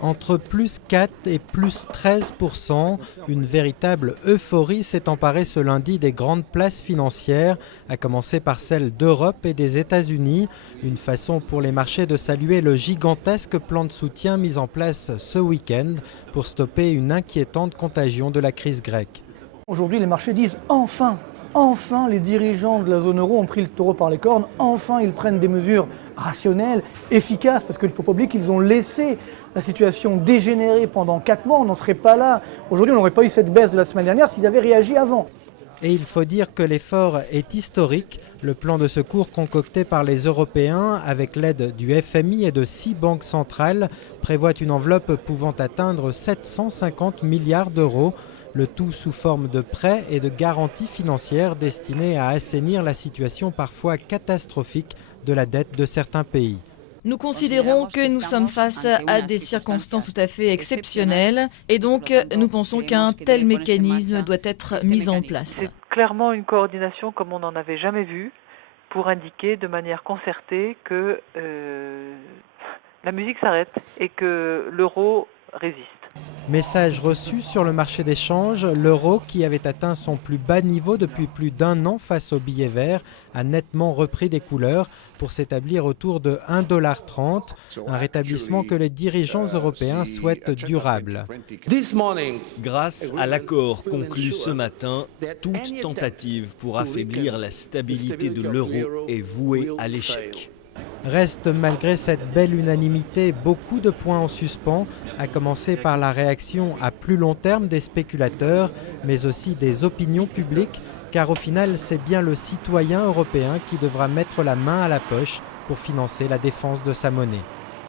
Entre plus 4 et plus 13%, une véritable euphorie s'est emparée ce lundi des grandes places financières, à commencer par celles d'Europe et des États-Unis. Une façon pour les marchés de saluer le gigantesque plan de soutien mis en place ce week-end pour stopper une inquiétante contagion de la crise grecque. Aujourd'hui, les marchés disent enfin les dirigeants de la zone euro ont pris le taureau par les cornes, enfin ils prennent des mesures rationnelles, efficaces, parce qu'il ne faut pas oublier qu'ils ont laissé la situation dégénérer pendant 4 mois, on n'en serait pas là. Aujourd'hui, on n'aurait pas eu cette baisse de la semaine dernière s'ils avaient réagi avant. Et il faut dire que l'effort est historique. Le plan de secours concocté par les Européens avec l'aide du FMI et de 6 banques centrales prévoit une enveloppe pouvant atteindre 750 milliards d'euros. Le tout sous forme de prêts et de garanties financières destinées à assainir la situation parfois catastrophique de la dette de certains pays. Nous considérons que nous sommes face à des circonstances tout à fait exceptionnelles et donc nous pensons qu'un tel mécanisme doit être mis en place. C'est clairement une coordination comme on n'en avait jamais vu pour indiquer de manière concertée que la musique s'arrête et que l'euro résiste. Message reçu sur le marché des changes, l'euro qui avait atteint son plus bas niveau depuis plus d'un an face au billet vert a nettement repris des couleurs pour s'établir autour de 1,30 $, un rétablissement que les dirigeants européens souhaitent durable. Grâce à l'accord conclu ce matin, toute tentative pour affaiblir la stabilité de l'euro est vouée à l'échec. Reste malgré cette belle unanimité beaucoup de points en suspens, à commencer par la réaction à plus long terme des spéculateurs, mais aussi des opinions publiques, car au final c'est bien le citoyen européen qui devra mettre la main à la poche pour financer la défense de sa monnaie.